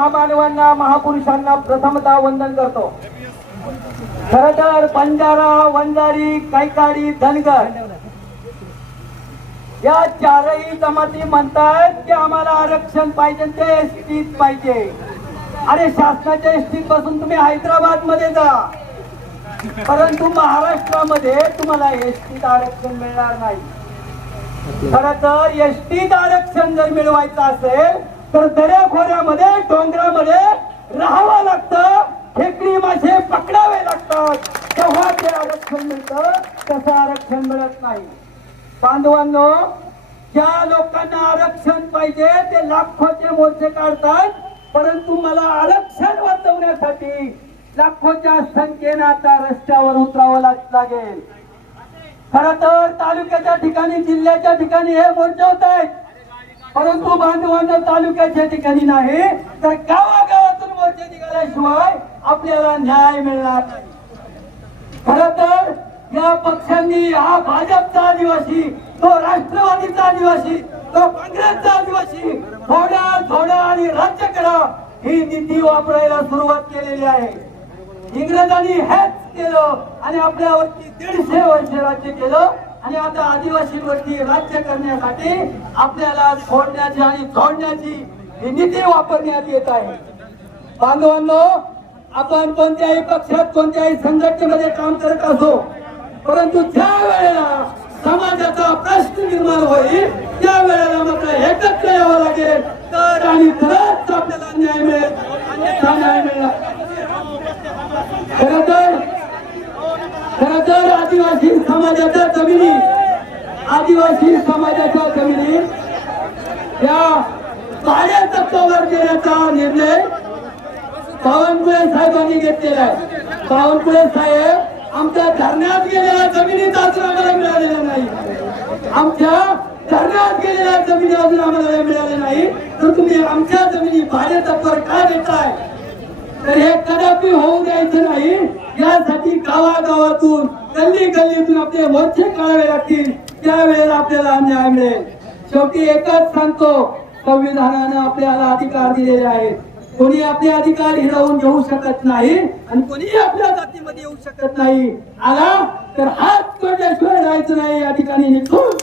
महामानवांना महापुरुषांना प्रथमतः वंदन करतो. खर तर पंजारा वंजारी कैकाडी धनगर या चारही जमाती म्हणतात की आम्हाला आरक्षण पाहिजे ते एसटीत पाहिजे. अरे शासनाच्या एसटीत पासून तुम्ही हैदराबादमध्ये जा. परंतु महाराष्ट्रामध्ये तुम्हाला एसटीत आरक्षण मिळणार नाही. खर तर एसटीत आरक्षण जर मिळवायचं असेल तर दऱ्याखोऱ्यामध्ये डोंगरामध्ये राहावं लागतं. खेकडी मासे पकडावे लागतात. तेव्हा ते आरक्षण मिळतं. तसं आरक्षण मिळत नाही. बांधवांनो ज्या लोकांना आरक्षण पाहिजे ते लाखोचे मोर्चे काढतात. परंतु मला आरक्षण वाचवण्यासाठी लाखोच्या संख्येनं आता रस्त्यावर उतरावं लागेल. खर तर तालुक्याच्या ठिकाणी जिल्ह्याच्या ठिकाणी हे मोर्चे होत आहेत. परंतु बांधवांना तालुक्याच्या ठिकाणी नाही तर गावागावातून मोर्चे निघाल्याशिवाय आपल्याला न्याय मिळणार नाही. खर तर या पक्षांनी हा भाजपचा आदिवासी तो राष्ट्रवादीचा आदिवासी तो काँग्रेसचा आदिवासी थोडा थोडा आणि राज्य करा ही नीती वापरायला सुरुवात केलेली आहे. इंग्रजांनी हेच केलं आणि आपल्यावरती दीडशे वर्ष राज्य केलं. आणि आता आदिवासींवरती राज्य करण्यासाठी आपल्याला सोडण्याची आणि तोडण्याची ही नीती वापरण्यात येत आहे. बांधवांनो आपण कोणत्याही पक्षात कोणत्याही संघटनेमध्ये काम करत असो परंतु ज्या वेळेला समाजाचा प्रश्न निर्माण होईल त्या वेळेला मात्र एकत्र यावं लागेल. तर आणि तरच आपल्याला न्याय मिळेल. अन्यथा न्याय मिळणार खरं तर तर आदिवासी समाजाच्या जमिनी आदिवासी समाजाच्या जमिनी या भाड्या तत्वावर देण्याचा निर्णय बावनकुळे साहेबांनी घेतलेला आहे. बावनकुळे साहेब आमच्या धरण्यात गेलेल्या जमिनीचा अजून आम्हाला मिळालेला नाही. आमच्या धरण्यात गेलेल्या जमिनी अजून आम्हाला मिळाल्या नाही. तर तुम्ही आमच्या जमिनी भाड्या तत्वावर का देताय? तर हे कदापि होऊ द्यायचं नाही. यासाठी गावागावातून गल्ली गल्लीतून आपले मोर्चे काढावे लागतील त्यावेळेला आपल्याला न्याय मिळेल. शेवटी एकच सांगतो संविधानानं आपल्याला अधिकार दिलेले आहेत. कोणी आपले अधिकार हिरावून घेऊ शकत नाही आणि कोणी आपल्या जातीमध्ये येऊ शकत नाही. आला? तर हात तोडल्याशिवाय राहायचं नाही. या ठिकाणी निघून